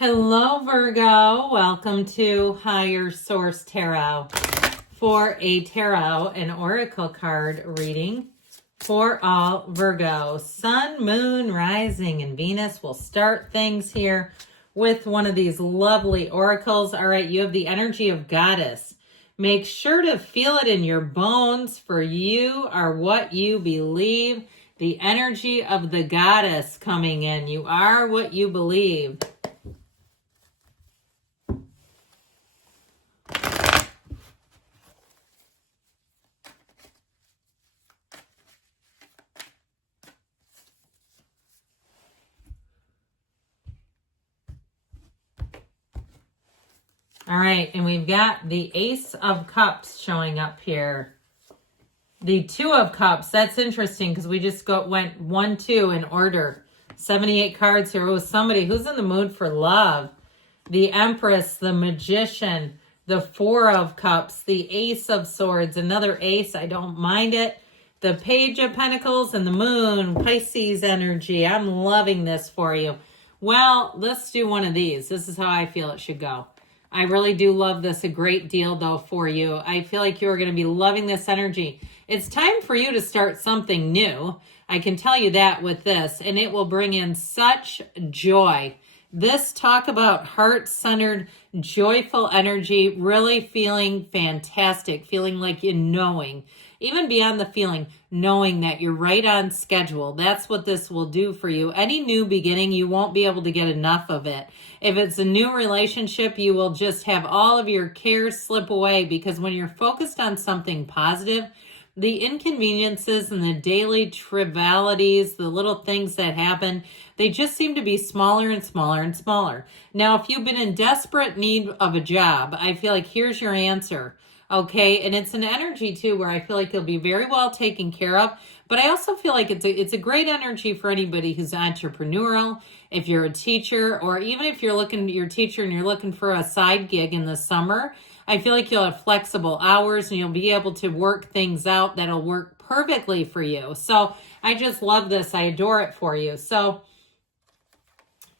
Hello, Virgo. Welcome to Higher Source Tarot for a tarot and oracle card reading for all Virgo. Sun, Moon, Rising, and Venus will start things here with one of these lovely oracles. All right, you have the energy of Goddess. Make sure to feel it in your bones, for you are what you believe. The energy of the Goddess coming in. You are what you believe. All right, and we've got the Ace of Cups showing up here. The Two of Cups, that's interesting because we just went 1, 2 in order. 78 cards here. It was somebody who's in the mood for love. The Empress, the Magician, the Four of Cups, the Ace of Swords, another Ace, I don't mind it. The Page of Pentacles and the Moon, Pisces energy. I'm loving this for you. Well, let's do one of these. This is how I feel it should go. I really do love this a great deal, though, for you. I feel like you are going to be loving this energy. It's time for you to start something new. I can tell you that with this, and it will bring in such joy. This talk about heart-centered, joyful energy, really feeling fantastic, feeling like you're knowing, even beyond the feeling, knowing that you're right on schedule. That's what this will do for you. Any new beginning, you won't be able to get enough of it. If it's a new relationship, you will just have all of your cares slip away, because when you're focused on something positive, the inconveniences and the daily trivialities, the little things that happen, they just seem to be smaller and smaller and smaller. Now, if you've been in desperate need of a job, I feel like here's your answer. Okay, and it's an energy too where I feel like you'll be very well taken care of, but I also feel like it's a great energy for anybody who's entrepreneurial. If you're a teacher, or even if you're your teacher and you're looking for a side gig in the summer, I feel like you'll have flexible hours and you'll be able to work things out that'll work perfectly for you. So I just love this. I adore it for you. So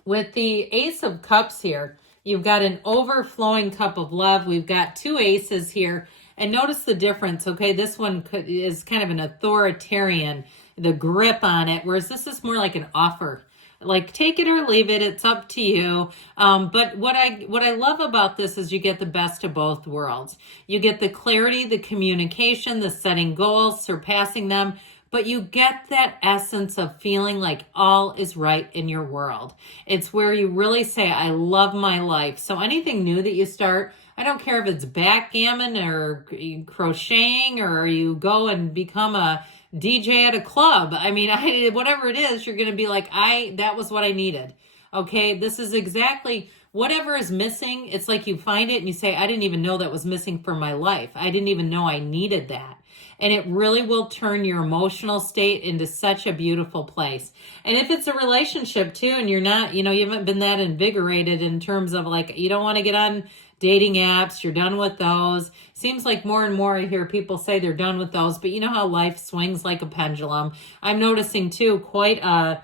with the Ace of Cups here, you've got an overflowing cup of love. We've got two aces here. And notice the difference, okay? This one is kind of an authoritarian, the grip on it, whereas this is more like an offer. Like, take it or leave it. It's up to you. But what I love about this is you get the best of both worlds. You get the clarity, the communication, the setting goals, surpassing them, but you get that essence of feeling like all is right in your world. It's where you really say, I love my life. So anything new that you start, I don't care if it's backgammon or crocheting, or you go and become a DJ at a club. I mean, whatever it is, you're going to be like, that was what I needed. Okay, this is exactly whatever is missing. It's like you find it and you say, I didn't even know that was missing for my life. I didn't even know I needed that. And it really will turn your emotional state into such a beautiful place. And if it's a relationship too, and you're not, you haven't been that invigorated in terms of like, you don't want to get on dating apps, you're done with those. Seems like more and more I hear people say they're done with those, but you know how life swings like a pendulum. I'm noticing too quite a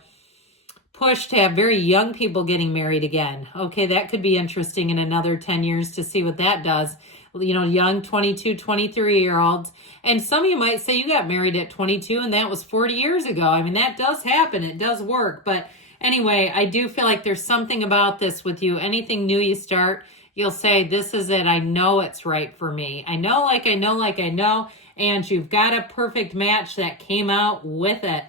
push to have very young people getting married again. Okay, that could be interesting in another 10 years to see what that does. Young 22, 23-year-olds. And some of you might say you got married at 22 and that was 40 years ago. I mean, that does happen. It does work. But anyway, I do feel like there's something about this with you. Anything new you start, you'll say, this is it. I know it's right for me. I know, like I know, like I know. And you've got a perfect match that came out with it.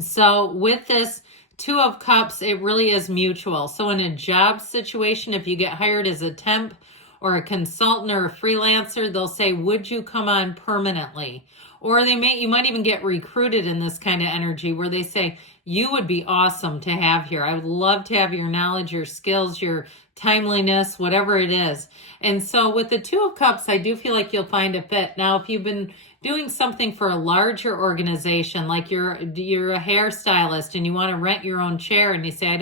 So with this Two of Cups, it really is mutual. So in a job situation, if you get hired as a temp or a consultant or a freelancer, they'll say, would you come on permanently? Or you might even get recruited in this kind of energy where they say, you would be awesome to have here. I would love to have your knowledge, your skills, your timeliness, whatever it is. And so with the Two of Cups, I do feel like you'll find a fit. Now, if you've been doing something for a larger organization, like you're a hairstylist and you want to rent your own chair and you say,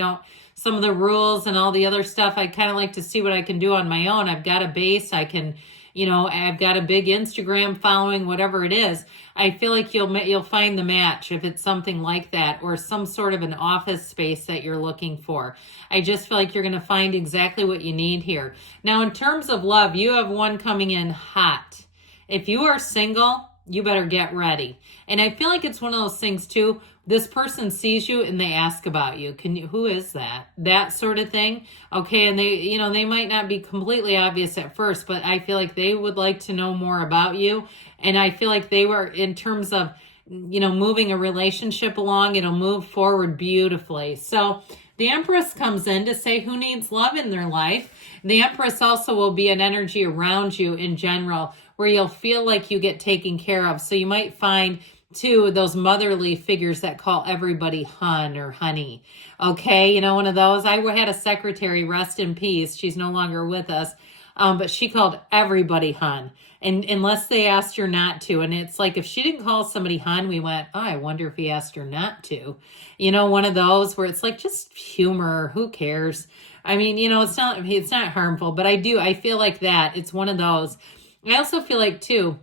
some of the rules and all the other stuff, I kind of like to see what I can do on my own. I've got a base. I can you know, I've got a big Instagram following, whatever it is. I feel like you'll find the match if it's something like that, or some sort of an office space that you're looking for. I just feel like you're going to find exactly what you need here. Now, in terms of love, you have one coming in hot. If you are single, you better get ready. And I feel like it's one of those things too. This person sees you and they ask about you. Who is that? That sort of thing. Okay. And they, you know, they might not be completely obvious at first, but I feel like they would like to know more about you. And I feel like they were, in terms of, you know, moving a relationship along, it'll move forward beautifully. So the Empress comes in to say who needs love in their life. The Empress also will be an energy around you in general, where you'll feel like you get taken care of. So you might find too those motherly figures that call everybody hun or honey. Okay, you know, one of those. I had a secretary, rest in peace. She's no longer with us. But she called everybody hun. And unless they asked her not to. And it's like, if she didn't call somebody hun, we went, oh, I wonder if he asked her not to. You know, one of those where it's like, just humor. Who cares? I mean, you know, it's not harmful, but I feel like that. It's one of those. I also feel like too,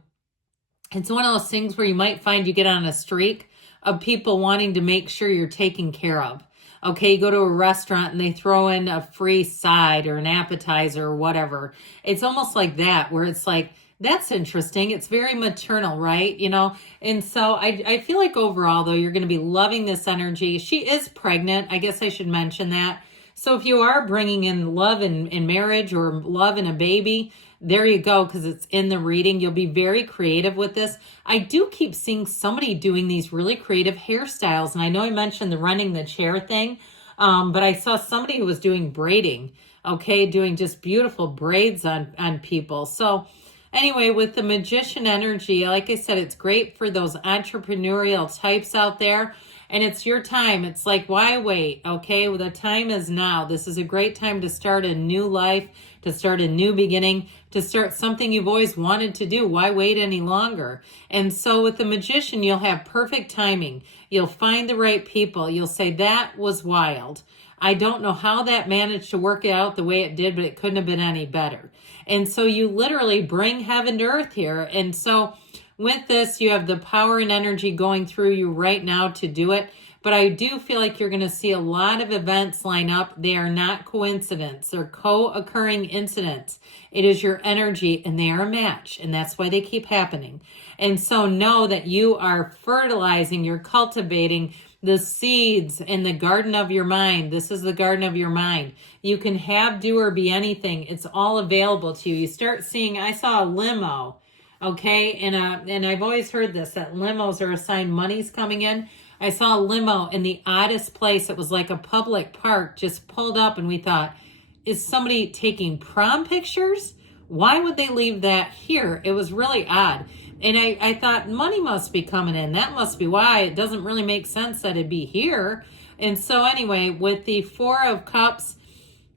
it's one of those things where you might find you get on a streak of people wanting to make sure you're taken care of. Okay, you go to a restaurant and they throw in a free side or an appetizer or whatever. It's almost like that, where it's like, that's interesting. It's very maternal, right? You know, and so I feel like overall, though, you're going to be loving this energy. She is pregnant. I guess I should mention that. So if you are bringing in love in marriage or love in a baby, there you go, because it's in the reading. You'll be very creative with this. I do keep seeing somebody doing these really creative hairstyles. And I know I mentioned the running the chair thing, but I saw somebody who was doing braiding, okay, doing just beautiful braids on people. So anyway, with the Magician energy, like I said, it's great for those entrepreneurial types out there. And it's your time. It's like, why wait? Okay, well, the time is now. This is a great time to start a new life, to start a new beginning, to start something you've always wanted to do. Why wait any longer? And so with the Magician, you'll have perfect timing. You'll find the right people. You'll say, that was wild. I don't know how that managed to work out the way it did, but it couldn't have been any better. And so you literally bring heaven to earth here. And so with this, you have the power and energy going through you right now to do it. But I do feel like you're going to see a lot of events line up. They are not coincidence. They're co-occurring incidents. It is your energy, and they are a match. And that's why they keep happening. And so know that you are fertilizing, you're cultivating the seeds in the garden of your mind. This is the garden of your mind. You can have, do, or be anything. It's all available to you. You start seeing, I saw a limo. Okay, and I've always heard this, that limos are a sign money's coming in. I saw a limo in the oddest place. It was like a public park, just pulled up, and we thought, is somebody taking prom pictures? Why would they leave that here? It was really odd. And I thought, money must be coming in. That must be why. It doesn't really make sense that it'd be here. And so anyway, with the Four of Cups,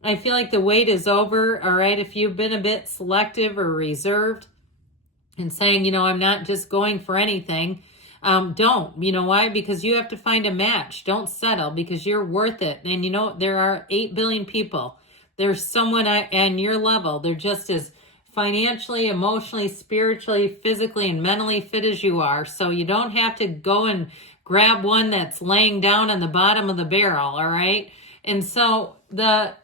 I feel like the wait is over. All right, if you've been a bit selective or reserved, and saying, you know, I'm not just going for anything. Don't. You know why? Because you have to find a match. Don't settle, because you're worth it. And you know, there are 8 billion people. There's someone on your level. They're just as financially, emotionally, spiritually, physically, and mentally fit as you are. So you don't have to go and grab one that's laying down on the bottom of the barrel. All right. And so the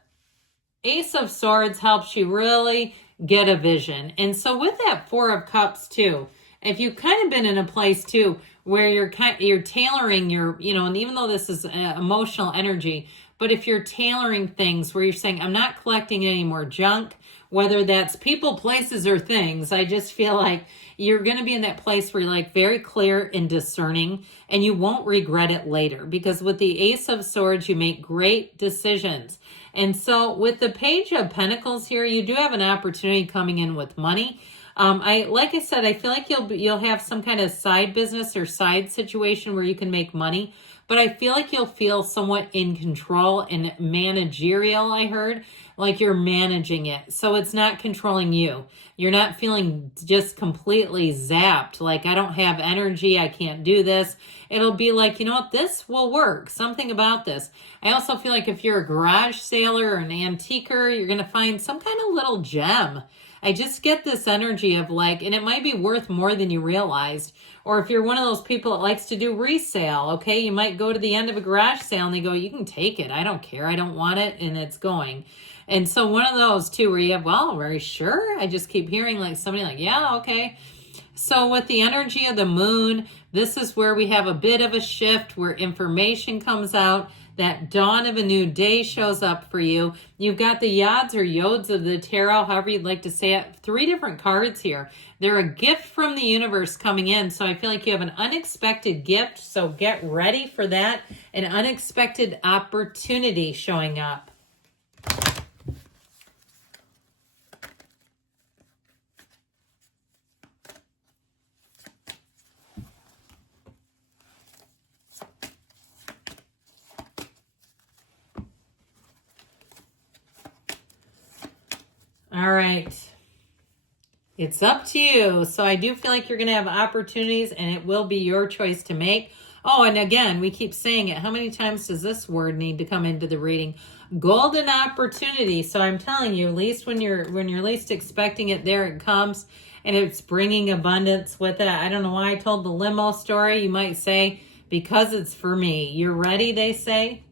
Ace of Swords helps you really get a vision. And so with that Four of Cups too, if you've kind of been in a place too where you're tailoring your, you know, and even though this is emotional energy, but if you're tailoring things where you're saying, I'm not collecting any more junk, whether that's people, places, or things, I just feel like you're going to be in that place where you're like very clear and discerning, and you won't regret it later, because with the Ace of Swords, you make great decisions. And so with the Page of Pentacles here, you do have an opportunity coming in with money. Like I said, I feel like you'll have some kind of side business or side situation where you can make money, but I feel like you'll feel somewhat in control and managerial, I heard, like you're managing it. So it's not controlling you. You're not feeling just completely zapped, like I don't have energy, I can't do this. It'll be like, you know what, this will work, something about this. I also feel like if you're a garage sailor or an antiquer, you're going to find some kind of little gem. I just get this energy of like, and it might be worth more than you realized. Or if you're one of those people that likes to do resale, okay, you might go to the end of a garage sale and they go, you can take it. I don't care. I don't want it. And it's going. And so one of those too, where you have, well, very sure. I just keep hearing like somebody like, yeah, okay. So with the energy of the moon, this is where we have a bit of a shift where information comes out. That dawn of a new day shows up for you. You've got the yods or yods of the tarot, however you'd like to say it. 3 different cards here. They're a gift from the universe coming in. So I feel like you have an unexpected gift. So get ready for that. An unexpected opportunity showing up. All right. It's up to you. So I do feel like you're going to have opportunities and it will be your choice to make. Oh, and again, we keep saying it. How many times does this word need to come into the reading? Golden opportunity. So I'm telling you, at least when you're least expecting it, there it comes. And it's bringing abundance with it. I don't know why I told the limo story. You might say, because it's for me. You're ready, they say.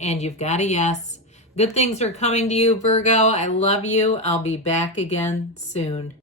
And you've got a yes. Good things are coming to you, Virgo. I love you. I'll be back again soon.